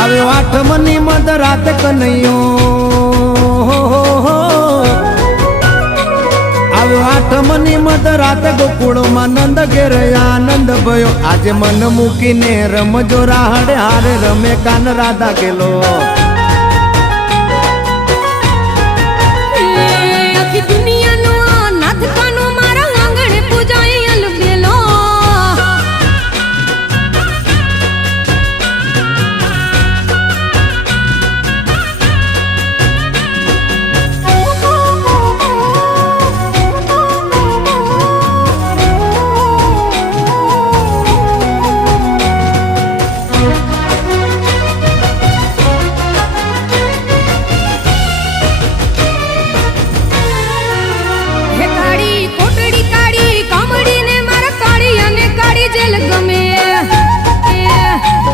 આવ્યો આઠમની મધ રાત કનૈયો, આવ્યો આઠમની મધ રાત ગોકુળમાં નંદ ઘેર આનંદ ભયો. આજે મન મૂકીને રમજો રાહડે હારે રમે કાન રાધા કેલો.